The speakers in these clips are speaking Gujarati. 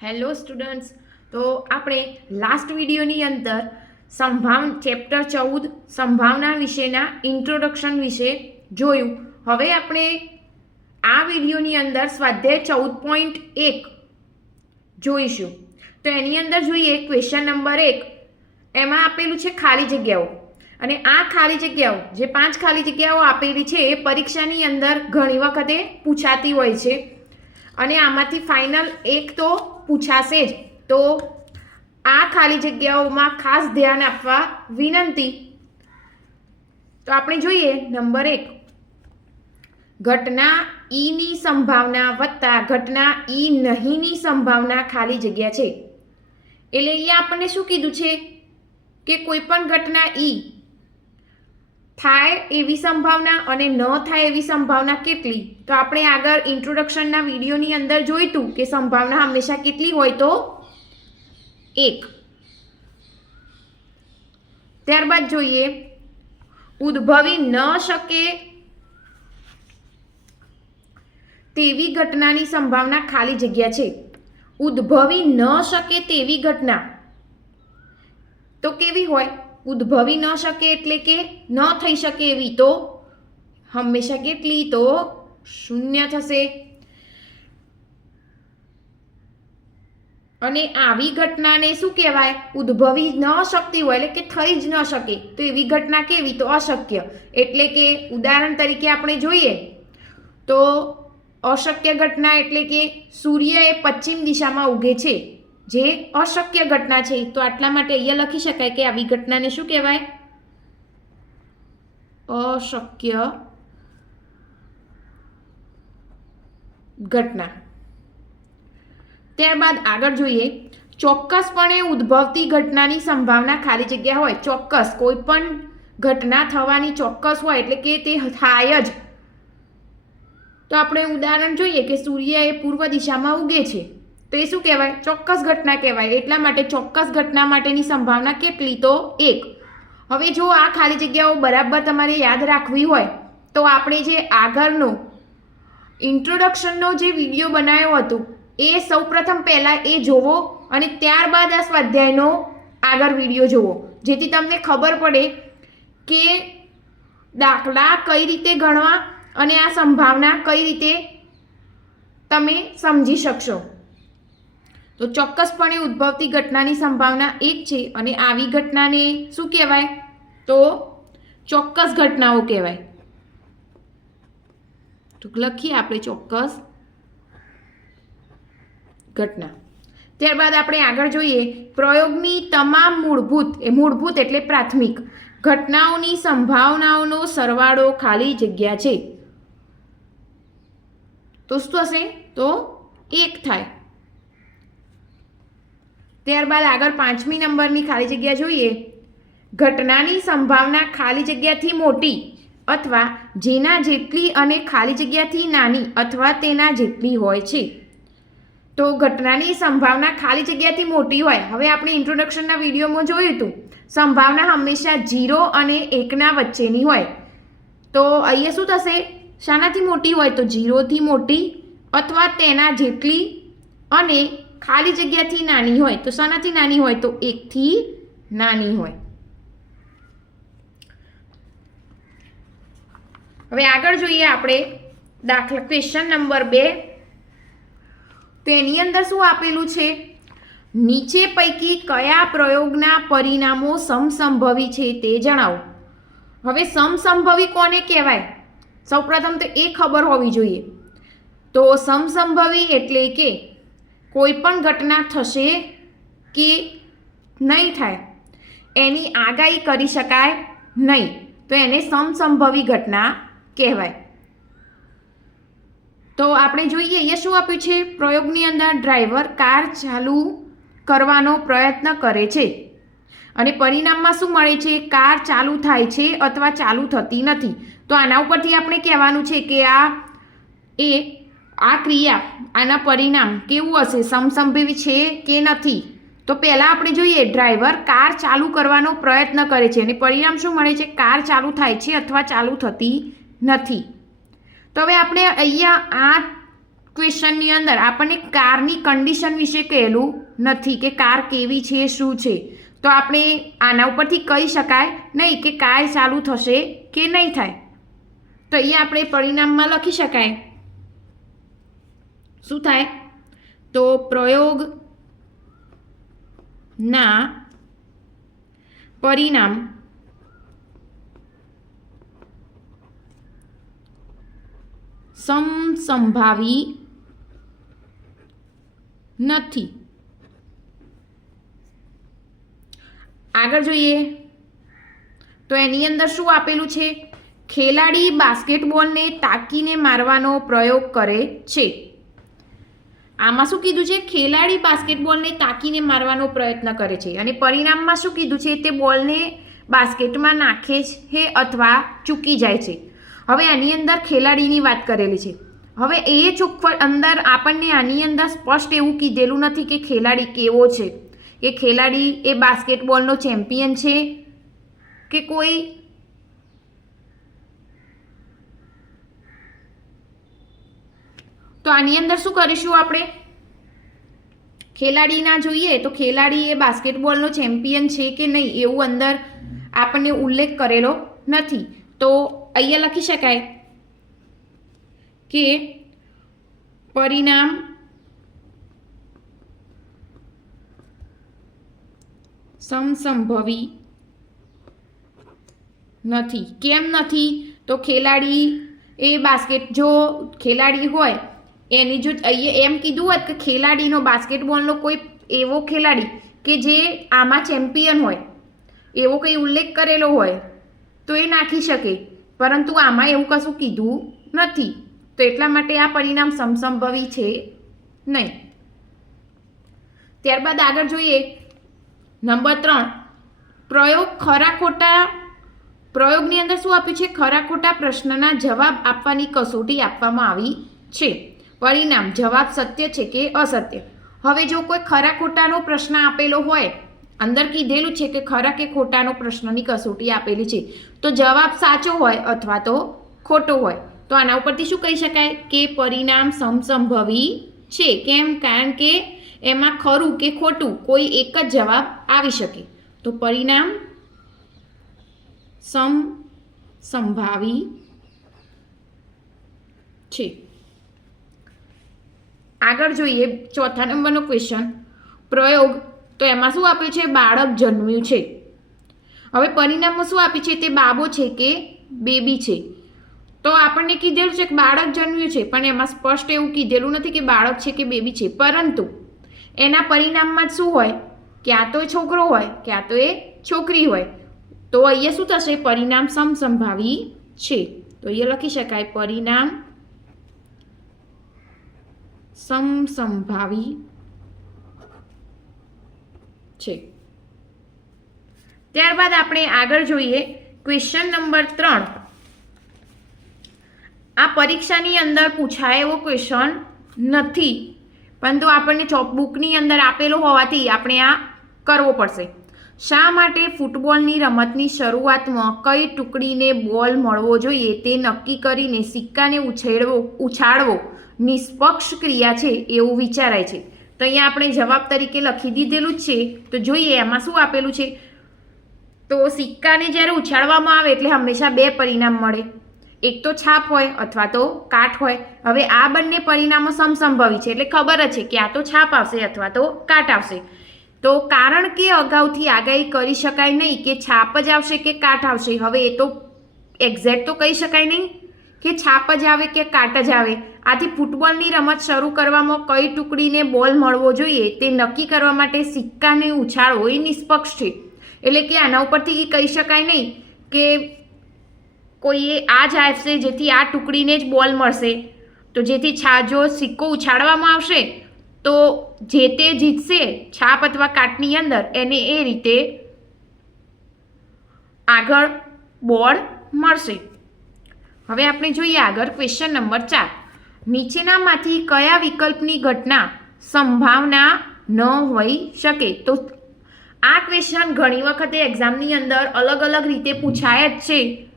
હેલો સ્ટુડન્ટ્સ તો આપણે લાસ્ટ વિડીયોની અંદર સંભાવ ચેપ્ટર ચૌદ સંભાવના વિશેના ઇન્ટ્રોડક્શન વિશે જોયું. હવે આપણે આ વિડીયોની અંદર સ્વાધ્યાય ચૌદ પોઈન્ટ એક જોઈશું. તો એની અંદર જોઈએ ક્વેશ્ચન નંબર એક. એમાં આપેલું છે ખાલી જગ્યાઓ. અને આ ખાલી જગ્યાઓ, જે પાંચ ખાલી જગ્યાઓ આપેલી છે, એ પરીક્ષાની અંદર ઘણી વખતે પૂછાતી હોય છે. અને આમાંથી ફાઇનલ એક તો પૂછાશે જ. તો આ ખાલી જગ્યાઓમાં ખાસ ધ્યાન આપવા વિનંતી. તો આપણે જોઈએ નંબર એક. ઘટના ઈની સંભાવના વત્તા ઘટના ઈ નહીંની સંભાવના ખાલી જગ્યા છે. એટલે એ આપણને શું કીધું છે? કે કોઈ પણ ઘટના ઈ થાય એવી સંભાવના અને ન થાય એવી સંભાવના કેટલી? તો આપણે આગળ ઇન્ટ્રોડક્શનના વિડીયોની અંદર જોઈતું કે સંભાવના હંમેશા કેટલી હોય તો? એક. ત્યારબાદ જોઈએ. ઉદ્ભવી ન શકે તેવી ઘટનાની સંભાવના ખાલી જગ્યા છે. ઉદ્ભવી ન શકે તેવી ઘટના. તો કેવી હોય? ઉદ્ભવી ન શકે એટલે કે ન થઈ શકે એવી તો હંમેશા કેટલી તો શૂન્ય થશે. અને આવી ઘટનાને શું કહેવાય? ઉદ્ભવી ન શકતી હોય એટલે કે થઈ જ ન શકે. તો એવી ઘટના કેવી? તો અશક્ય. એટલે કે ઉદાહરણ તરીકે આપણે જોઈએ તો અશક્ય ઘટના એટલે કે સૂર્ય એ પશ્ચિમ દિશામાં ઉગે છે. જે અશક્ય ઘટના છે, તો આટલા માટે અહીંયા લખી શકાય કે આવી ઘટનાને શું કહેવાય? અશક્ય ઘટના. ત્યારબાદ આગળ જોઈએ. ચોક્કસપણે ઉદ્ભવતી ઘટનાની સંભાવના ખાલી જગ્યા હોય. ચોક્કસ. કોઈ પણ ઘટના થવાની ચોક્કસ હોય એટલે કે તે થાય જ. તો આપણે ઉદાહરણ જોઈએ કે સૂર્ય એ પૂર્વ દિશામાં ઉગે છે. તો એ શું કહેવાય? ચોક્કસ ઘટના કહેવાય. એટલા માટે ચોક્કસ ઘટના માટેની સંભાવના કેટલી? તો એક. હવે જો આ ખાલી જગ્યાઓ બરાબર તમારે યાદ રાખવી હોય, તો આપણે જે આગળનો ઇન્ટ્રોડક્શનનો જે વીડિયો બનાવ્યો હતો, એ સૌપ્રથમ પહેલાં એ જોવો અને ત્યારબાદ આ સ્વાધ્યાયનો આગળ વીડિયો જોવો. જેથી તમને ખબર પડે કે દાખલા કઈ રીતે ગણવા અને આ સંભાવના કઈ રીતે તમે સમજી શકશો. તો ચોક્કસપણે ઉદ્ભવતી ઘટનાની સંભાવના એક છે અને આવી ઘટનાને શું કહેવાય? તો ચોક્કસ ઘટનાઓ કહેવાય. તો લખીએ આપણે ચોક્કસ ઘટના. ત્યારબાદ આપણે આગળ જોઈએ. પ્રયોગની તમામ મૂળભૂત, એ મૂળભૂત એટલે પ્રાથમિક, ઘટનાઓની સંભાવનાઓનો સરવાળો ખાલી જગ્યા છે. તો શું થશે? તો એક થાય. ત્યારબાદ આગળ પાંચમી નંબરની ખાલી જગ્યા જોઈએ. ઘટનાની સંભાવના ખાલી જગ્યાથી મોટી અથવા જેના જેટલી અને ખાલી જગ્યાથી નાની અથવા તેના જેટલી હોય છે. તો ઘટનાની સંભાવના ખાલી જગ્યાથી મોટી હોય. હવે આપણે ઇન્ટ્રોડક્શનના વિડીયોમાં જોયું હતું સંભાવના હંમેશા જીરો અને એકના વચ્ચેની હોય. તો અહીંયા શું થશે? શાનાથી મોટી હોય તો જીરોથી મોટી અથવા તેના જેટલી અને ખાલી જગ્યાથી નાની હોય તો શાનાથી નાની હોય તો એકથી નાની હોય. હવે આગળ જોઈએ આપણે દાખલા ક્વેશ્ચન નંબર બે. તો એની અંદર શું આપેલું છે? નીચે પૈકી કયા પ્રયોગના પરિણામો સમસંભવી છે તે જણાવો. હવે સમસંભવી કોને કહેવાય? સૌપ્રથમ તો એ ખબર હોવી જોઈએ. તો સમસંભવી એટલે કે કોઈ પણ ઘટના થશે કે નહીં થાય, એની આગાહી કરી શકાય નહીં. તો એને સમસંભવી ઘટના કહેવાય. તો આપણે જોઈએ, અહીંયા શું આપ્યું છે? પ્રયોગની અંદર ડ્રાઈવર કાર ચાલુ કરવાનો પ્રયત્ન કરે છે. અને પરિણામમાં શું મળે છે? કાર ચાલુ થાય છે અથવા ચાલુ થતી નથી. તો આના ઉપરથી આપણે કહેવાનું છે કે આ એ આ ક્રિયા, આના પરિણામ કેવું હશે? સમસંભવી છે કે નથી? તો પહેલાં આપણે જોઈએ, ડ્રાઈવર કાર ચાલુ કરવાનો પ્રયત્ન કરે છે. અને પરિણામ શું મળે છે? કાર ચાલુ થાય છે અથવા ચાલુ થતી નથી. તો હવે આપણે અહીંયા આ ક્વેશ્ચનની અંદર આપણને કારની કન્ડિશન વિશે કહેલું નથી કે કાર કેવી છે, શું છે. તો આપણે આના ઉપરથી કહી શકાય નહીં કે કાર ચાલુ થશે કે નહીં થાય. તો અહીંયા આપણે પરિણામમાં લખી શકાય. શું થાય? તો પ્રયોગ ના પરિણામ સમસંભાવી નથી. આગળ જોઈએ. તો એની અંદર શું આપેલું છે? ખેલાડી બાસ્કેટબોલને તાકીને મારવાનો પ્રયોગ કરે છે. આમાં શું કીધું છે? ખેલાડી બાસ્કેટબોલને તાકીને મારવાનો પ્રયત્ન કરે છે. અને પરિણામમાં શું કીધું છે? તે બોલને બાસ્કેટમાં નાખે છે અથવા ચૂકી જાય છે. હવે આની અંદર ખેલાડીની વાત કરેલી છે. હવે એ ચોખ્ખવટ અંદર આપણને આની અંદર સ્પષ્ટ એવું કીધેલું નથી કે ખેલાડી કેવો છે. કે ખેલાડી એ બાસ્કેટબોલનો ચેમ્પિયન છે. કે કોઈ તો આની અંદર શું કરીશું આપણે? ખેલાડીના જોઈએ તો ખેલાડી એ બાસ્કેટબોલનો ચેમ્પિયન છે કે નહીં એવું અંદર આપણને ઉલ્લેખ કરેલો નથી. તો અહીંયા લખી શકાય કે પરિણામ સમસંભવી નથી. કેમ નથી? તો ખેલાડી એ બાસ્કેટ જો ખેલાડી હોય એની જો અહીંયા એમ કીધું હોત કે ખેલાડીનો બાસ્કેટબોલનો કોઈ એવો ખેલાડી કે જે આમાં ચેમ્પિયન હોય, એવો કંઈ ઉલ્લેખ કરેલો હોય, તો એ નાખી શકે. પરંતુ આમાં એવું કશું કીધું નથી. તો એટલા માટે આ પરિણામ સમસંભવી છે નહીં. ત્યારબાદ આગળ જોઈએ. નંબર ત્રણ. પ્રયોગ ખરા ખોટા પ્રયોગની અંદર શું આપ્યું છે? ખરા ખોટા પ્રશ્નના જવાબ આપવાની કસોટી આપવામાં આવી છે. પરિણામ, જવાબ સત્ય છે કે અસત્ય? હવે જો કોઈ ખરા ખોટાનો પ્રશ્ન આપેલો હોય, અંદર કીધેલું છે કે ખરા કે ખોટાનો પ્રશ્નની કસોટી આપેલી છે, તો જવાબ સાચો હોય અથવા તો ખોટો હોય? તો આના ઉપરથી શું કહી શકાય? કે પરિણામ સમસંભવી છે. કેમ? કારણ કે એમાં ખરું કે ખોટું કોઈ એક જ જવાબ આવી શકે. તો પરિણામ સમસંભાવી છે. આગળ જોઈએ ચોથા નંબરનો ક્વેશ્ચન પ્રયોગ, તો એમાં શું આપ્યું છે? બાળક જન્મ્યું છે. હવે પરિણામો શું આપ્યું છે? તે બાબો છે કે બેબી છે. તો આપણને કીધેલું છે કે બાળક જન્મ્યું છે, પણ એમાં સ્પષ્ટ એવું કીધેલું નથી કે બાળક છે કે બેબી છે. પરંતુ એના પરિણામમાં શું હોય? ક્યાં તો છોકરો હોય, ક્યાં તો એ છોકરી હોય. તો અહીંયા શું થશે? પરિણામ સમસંભાવી છે. તો અહીંયા લખી શકાય પરિણામ સમસંભાવી છે. ત્યારબાદ આપણે આગળ જોઈએ ક્વેશ્ચન નંબર ત્રણ. આ પરીક્ષાની અંદર પૂછાય એવો ક્વેશ્ચન નથી. પરંતુ આપણને ચોપબુકની અંદર આપેલો હોવાથી આપણે આ કરવો પડશે. શા માટે ફૂટબોલની રમતની શરૂઆતમાં કઈ ટુકડીને બોલ મળવો જોઈએ તે નક્કી કરીને સિક્કાને ઉછેડવો ઉછાળવો નિષ્પક્ષ ક્રિયા છે એવું વિચારાય છે. તો અહીંયા આપણે જવાબ તરીકે લખી દીધેલું જ છે. તો જોઈએ એમાં શું આપેલું છે? તો સિક્કાને જ્યારે ઉછાળવામાં આવે એટલે હંમેશા બે પરિણામ મળે. એક તો છાપ હોય અથવા તો કાટ હોય. હવે આ બંને પરિણામો સમસંભવી છે એટલે ખબર જ છે કે આ તો છાપ આવશે અથવા તો કાટ આવશે. તો કારણ કે અગાઉથી આગાહી કરી શકાય નહીં કે છાપ જ આવશે કે કાટ આવશે, હવે એ તો એક્ઝેક્ટ તો કહી શકાય નહીં કે છાપ જ આવે કે કાટ જ આવે. આથી ફૂટબોલની રમત શરૂ કરવામાં કઈ ટુકડીને બોલ મળવો જોઈએ તે નક્કી કરવા માટે સિક્કાને ઉછાળવો એ નિષ્પક્ષ છે. એટલે કે આના ઉપરથી એ કહી શકાય નહીં કે કોઈએ આ જ આવશે જેથી આ ટુકડીને જ બોલ મળશે. તો જેથી છા, જો સિક્કો ઉછાળવામાં આવશે તો જે તે જીતશે છાપ અથવા કાટની અંદર એને એ રીતે આગળ બોર્ડ મળશે. હવે આપણે જોઈએ આગળ ક્વેશ્ચન નંબર ચાર. નીચેનામાંથી કયા વિકલ્પની ઘટના સંભાવના ન હોઈ શકે? તો આ ક્વેશ્ચન ઘણી વખતે એક્ઝામની અંદર અલગ અલગ રીતે પૂછાય જ છે.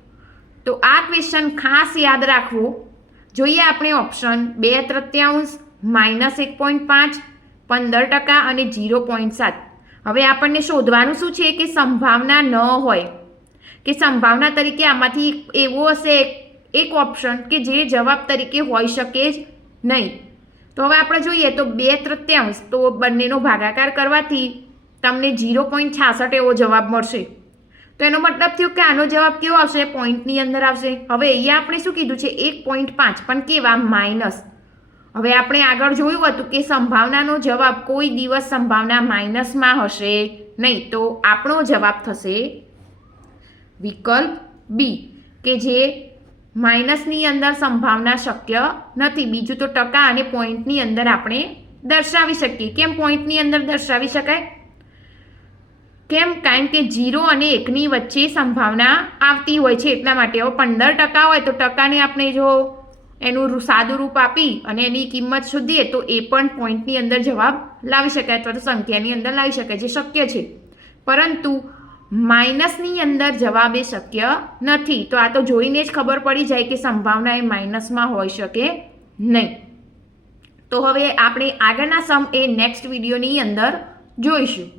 તો આ ક્વેશ્ચન ખાસ યાદ રાખવો. જોઈએ આપણે ઓપ્શન બે તૃતીયાંશ માઇનસ એક પોઈન્ટ પાંચ પંદર ટકા અને ઝીરો પોઈન્ટ સાત. હવે આપણને શોધવાનું શું છે કે સંભાવના ન હોય, કે સંભાવના તરીકે આમાંથી એવો હશે એક- ઓપ્શન કે જે જવાબ તરીકે હોઈ શકે જ નહીં. તો હવે આપણે જોઈએ તો બે તૃત્યાંશ, તો બંનેનો ભાગાકાર કરવાથી તમને ઝીરો પોઈન્ટ છાસઠ એવો જવાબ મળશે. તો એનો મતલબ થયો કે આનો જવાબ કેવો આવશે? પોઈન્ટની અંદર આવશે. હવે અહીંયા આપણે શું કીધું છે? એક પોઈન્ટ પાંચ, પણ કેવા? માઇનસ હવે આપણે આગળ જોયું હતું કે સંભાવનાનો જવાબ કોઈ દિવસ સંભાવના માઇનસમાં હશે નહીં, તો આપણો જવાબ થશે વિકલ્પ બી, કે જે માઇનસની અંદર સંભાવના શક્ય નથી. બીજું તો ટકા અને પોઈન્ટની અંદર આપણે દર્શાવી શકીએ. કેમ પોઈન્ટની અંદર દર્શાવી શકાય? કેમ? કારણ કે જીરો અને એકની વચ્ચે સંભાવના આવતી હોય છે, એટલા માટે. હવે પંદર ટકા હોય તો ટકાને આપણે જો એનું સાદું રૂપ આપી અને એની કિંમત શોધીએ તો એ પણ પોઈન્ટની અંદર જવાબ લાવી શકાય અથવા તો સંખ્યાની અંદર લાવી શકાય, જે શક્ય છે. પરંતુ માઇનસની અંદર જવાબ એ શક્ય નથી. તો આ તો જોઈને જ ખબર પડી જાય કે સંભાવના એ માઇનસમાં હોઈ શકે નહીં. તો હવે આપણે આગળના સમ એ નેક્સ્ટ વિડીયોની અંદર જોઈશું.